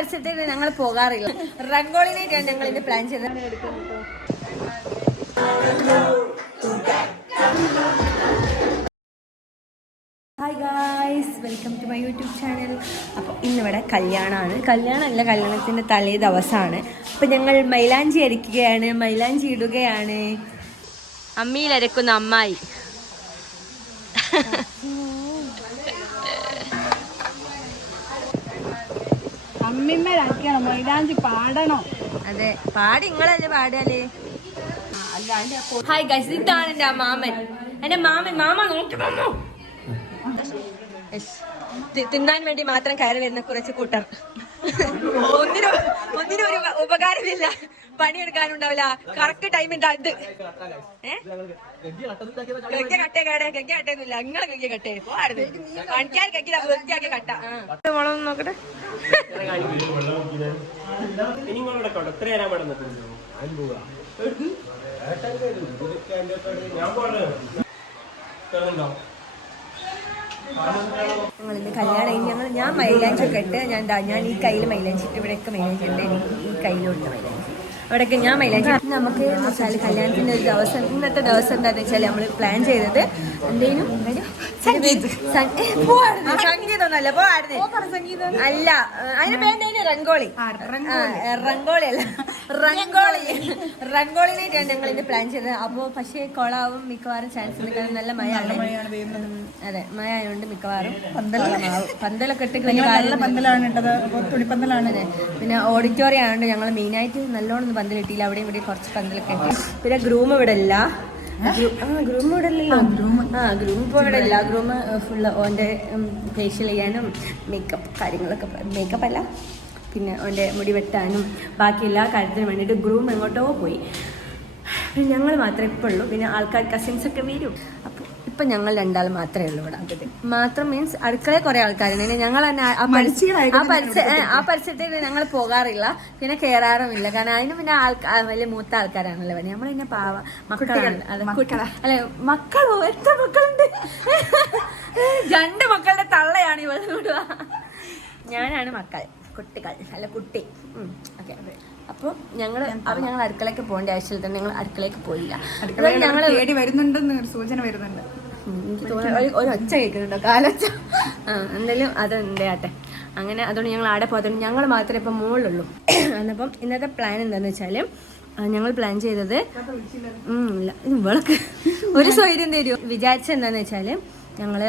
പരിസരത്തേക്ക് ഞങ്ങൾ പോകാറില്ല. റംഗോളിനായിട്ടാണ് ഞങ്ങൾ ഇത് പ്ലാൻ ചെയ്തത്. Hi guys, welcome to my YouTube channel. അപ്പോൾ ഇന്നിവിടെ കല്യാണമാണ്. കല്യാണമല്ല, കല്യാണത്തിൻ്റെ തലേ ദിവസമാണ്. അപ്പോൾ ഞങ്ങൾ മൈലാഞ്ചി അരയ്ക്കുകയാണ്, മൈലാഞ്ചി ഇടുകയാണ്. അമ്മിയിലരക്കുന്ന അമ്മായി. അമ്മിമ്മേരക്കണം, മൈലാഞ്ചി പാടണോ? അതെ, പാടി നിങ്ങളല്ലേ പാടാലേ. ഹായ് ഗൈസ്, ഇതാണ് എൻ്റെ മാമൻ. എൻ്റെ മാമ നോക്കി വന്നു. തിന്നാൻ വേണ്ടി മാത്രം കയറി വരുന്ന കുറച്ച് കൂട്ടർ. ഒന്നിനും ഒരു ഉപകാരമില്ല, പണിയെടുക്കാനുണ്ടാവില്ല. കറക്റ്റ് ടൈം എന്താ ഇത്? കട്ടയൊന്നുമില്ല, നിങ്ങളെ കെക്കിയ കട്ടേ പോടുന്നു. പണിക്കാർ കെക്കില വൃത്തിയാക്കിയ കട്ട. മോളൊന്നും നോക്കട്ടെ. ഞങ്ങളിന്ന് കല്യാണം ഞാൻ മൈലാഞ്ചി ഒക്കെ ഇട്ട് ഞാൻ ഈ കയ്യിൽ മൈലാഞ്ചി ഇട്ട്, ഇവിടെയൊക്കെ മൈലാഞ്ചി ഉണ്ട്. ഈ കയ്യിലുണ്ട് മൈലാഞ്ചി, അവിടെയൊക്കെ ഞാൻ മൈലാഞ്ചി. നമുക്ക് എന്ന് വെച്ചാൽ കല്യാണത്തിൻ്റെ ഒരു ദിവസം, ഇന്നത്തെ ദിവസം എന്താണെന്ന് വെച്ചാൽ നമ്മൾ പ്ലാൻ ചെയ്തത് എന്തേലും സംഗീതമൊന്നല്ല, അല്ല, അതിന്റെ പേര് റംഗോളി. റംഗോളി അല്ല, റംഗോളിനായിട്ടാണ് ഞങ്ങൾ ഇത് പ്ലാൻ ചെയ്തത്. അപ്പോൾ പക്ഷേ കൊളാവും മിക്കവാറും ചാൻസ് ഉണ്ട്, കാരണം നല്ല മഴയാണ്. അതെ, മഴ ആയതുകൊണ്ട് മിക്കവാറും പന്തലൊക്കെ ഇട്ട് പന്തലാണ് ഇട്ടത്, തുണിപ്പന്തലാണ്. അതെ, പിന്നെ ഓഡിറ്റോറിയം ആയതുകൊണ്ട് ഞങ്ങൾ മെയിനായിട്ട് നല്ലോണം പന്തൽ കിട്ടിയില്ല. അവിടെ ഇവിടെ കുറച്ച് പന്തലൊക്കെ ഇട്ട്. പിന്നെ ഗ്രൂം ഇവിടെ ഇല്ല. ഗ്രൂം ഇവിടെ ഇല്ലല്ലോ. ഗ്രൂം ഇപ്പോൾ ഇവിടെ ഇല്ല. ഗ്രൂം ഫുള്ള് ഓൻ്റെ ഫേഷ്യൽ ചെയ്യാനും മേക്കപ്പ് കാര്യങ്ങളൊക്കെ, മേക്കപ്പ് അല്ല, പിന്നെ ഓൻ്റെ മുടി വെട്ടാനും ബാക്കി എല്ലാ കാര്യത്തിനും വേണ്ടിയിട്ട് ഗ്രൂം എങ്ങോട്ടോ പോയി. പിന്നെ ഞങ്ങൾ മാത്രമേ ഇപ്പോൾ ഉള്ളൂ. പിന്നെ ആൾക്കാർ കസിൻസൊക്കെ വരും. അപ്പോൾ ഇപ്പം ഞങ്ങൾ രണ്ടാളും മാത്രമേ ഉള്ളൂ ഇവിടെ. മാത്രം മീൻസ് അടുക്കളയിൽ കുറേ ആൾക്കാരുണ്ട്. ഞങ്ങൾ തന്നെ ആ പരിസരത്തേക്ക് ഞങ്ങൾ പോകാറില്ല, പിന്നെ കയറാറുമില്ല. കാരണം അതിന് പിന്നെ വലിയ മൂത്ത ആൾക്കാരാണല്ലോ. നമ്മൾ പിന്നെ പാവ മക്കളാണ്. അല്ലെ, മക്കളോ, എത്ര മക്കളുണ്ട്? 2 മക്കളുടെ തള്ളയാണ് ഇവൾ വിടുക. ഞാനാണ് മക്കൾ, കുട്ടികൾ അല്ല കുട്ടി. ഓക്കെ, അപ്പോൾ ഞങ്ങൾ അടുക്കളയ്ക്ക് പോകേണ്ട ആവശ്യമില്ല, തന്നെ ഞങ്ങൾ അടുക്കളയ്ക്ക് പോയില്ല. ഞങ്ങൾ തേടി വരുന്നുണ്ടെന്ന് സൂചന വരുന്നുണ്ട്. എനിക്ക് തോന്നുന്നു ഒരു ഒച്ച കേൾക്കുന്നുണ്ടോ, കാലൊച്ച. എന്തായാലും അതെന്തേ ആട്ടെ. അങ്ങനെ അതുകൊണ്ട് ഞങ്ങൾ ആടെ പോകാത്ത ഞങ്ങൾ മാത്രമേ ഇപ്പം മുകളിലുള്ളൂ. എന്നപ്പം ഇന്നത്തെ പ്ലാൻ എന്താണെന്ന് വെച്ചാൽ ഞങ്ങൾ പ്ലാൻ ചെയ്തത് ഇല്ല, ഇവൾക്ക് ഒരു സൗകര്യം തരുമോ വിചാരിച്ചത് എന്താണെന്ന് വെച്ചാൽ ഞങ്ങൾ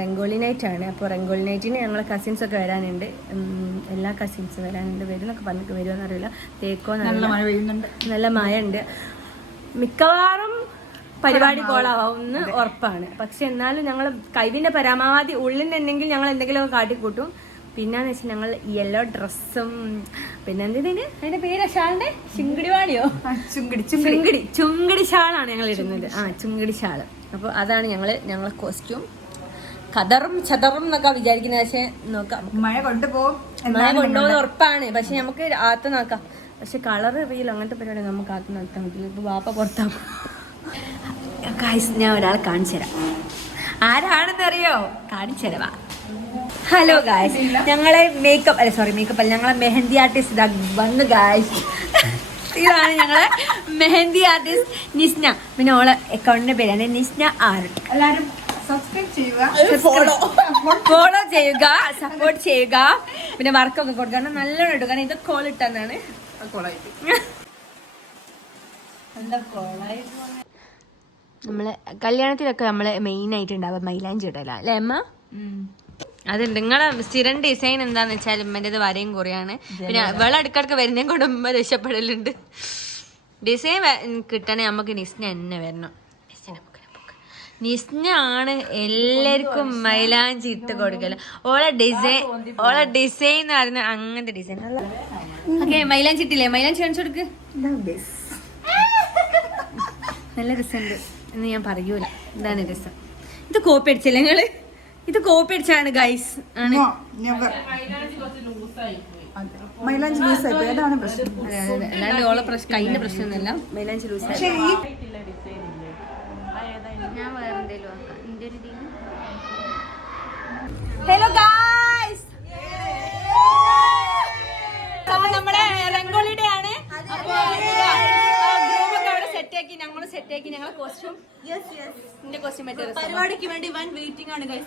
റംഗോളി നൈറ്റാണ്. അപ്പോൾ റംഗോളി നൈറ്റിന് ഞങ്ങൾ കസിൻസൊക്കെ വരാനുണ്ട്. എല്ലാ കസിൻസും വരാനുണ്ട്. വരുന്നൊക്കെ പറഞ്ഞിട്ട് വരുമോയെന്ന് അറിയില്ല. തേക്കോ നല്ല മഴ ഉണ്ട്. മിക്കവാറും പരിപാടി കോളാവുമെന്ന് ഉറപ്പാണ്. പക്ഷെ എന്നാലും ഞങ്ങൾ കഴിവിൻ്റെ പരമാവധി ഉള്ളിൽ നിന്നെങ്കിൽ ഞങ്ങൾ എന്തെങ്കിലുമൊക്കെ കാട്ടിക്കൂട്ടും. പിന്നെന്ന് വെച്ചാൽ ഞങ്ങൾ യെല്ലോ ഡ്രസ്സും പിന്നെ എന്തിന് അതിന്റെ പേര് ഷാളിന്റെ ചുങ്കിടിവാടിയോ ചുങ്കിടി ഷാളാണ് ഞങ്ങൾ ഇടുന്നത്. ചുങ്കിടി ഷാള്. അപ്പോൾ അതാണ് ഞങ്ങളെ കോസ്റ്റ്യൂം. കതറും ചതറും എന്നൊക്കെ വിചാരിക്കുന്നത്. പക്ഷെ നോക്കാം, മഴ കൊണ്ടുപോകുന്ന ഉറപ്പാണ്. പക്ഷെ നമുക്ക് ആത്ത് നോക്കാം. പക്ഷെ കളർ റിയൽ അങ്ങനത്തെ പരിപാടി നമുക്ക് ആത്ത് നടത്താൻ പറ്റില്ല. ഇപ്പൊ വാപ്പ പുറത്താക്കും. ഞാൻ ഒരാളെ കാണിച്ചു തരാം. ആരാണെന്ന് അറിയോ? കാണിച്ചു തരവാ. ഹലോ ഗായ്സ്, ഞങ്ങളെ മേക്കപ്പ് അല്ല, ഞങ്ങളെ മെഹന്തി ആർട്ടിസ്റ്റ് ഇതാ വന്ന് ഗായ്സ്. ഇതാണ് ഞങ്ങളെ മെഹന്തി ആർട്ടിസ്റ്റ് നിസ്ന. പിന്നെ ഓളെ അക്കൗണ്ടിന്റെ പേരാണ് നിസ്ന ആർട്ട്. എല്ലാവരും സബ്സ്ക്രൈബ് ചെയ്യുക, ഫോളോ ചെയ്യുക, സപ്പോർട്ട് ചെയ്യുക. പിന്നെ വർക്കൊക്കെ കൊടുക്കണം, നല്ലോണം ഇട്ടു. കാരണം ഇത് കോൾ ഇട്ടെന്നാണ്. നമ്മളെ കല്യാണത്തിലൊക്കെ നമ്മള് മെയിൻ ആയിട്ട് ഉണ്ടാവുക മൈലാഞ്ചി ഇടല അല്ലേ അമ്മ? അതുണ്ട്. നിങ്ങളെ സ്ഥിരം ഡിസൈൻ എന്താന്ന് വെച്ചാൽ ഉമ്മൻ്റെത് വരയും കുറയാണ്. പിന്നെ വെള്ളം അടുക്കടക്ക് വരുന്നതും കൊണ്ട് ഉമ്മ രക്ഷപ്പെടലുണ്ട്. ഡിസൈൻ കിട്ടണേ നമുക്ക് നിസ്ന തന്നെ വരണം. നിസ്ന ആണ് എല്ലാവർക്കും മൈലാഞ്ചി ഇട്ട് കൊടുക്കല്. ഓളെ ഡിസൈൻ എന്ന് പറയുന്ന അങ്ങനത്തെ ഡിസൈൻ. ഓക്കെ, മൈലാഞ്ചി ഇട്ടില്ലേ? മൈലാഞ്ചി കാണിച്ചു കൊടുക്ക്. നല്ല രസമുണ്ട് എന്ന് ഞാൻ പറയൂല. ഇതാണ് രസം. ഇത് കോപ്പി അടിച്ചല്ലേ നിങ്ങള്? ഇത് കോപ്പി അടിച്ചാണ് ഗൈസ്. ആണ് മൈലാഞ്ചി ലൂസായി, അതാണ് പ്രശ്നം. അല്ലാണ്ട് ഓളെ കൈന്റെ പ്രശ്നമൊന്നുമല്ല, മൈലാഞ്ചി ലൂസായി. ഹലോ ഗൈസ്, കോസ്റ്റ്യൂം പരിപാടിക്ക് വേണ്ടി വൻ വെയിറ്റിംഗ് ആണ് guys.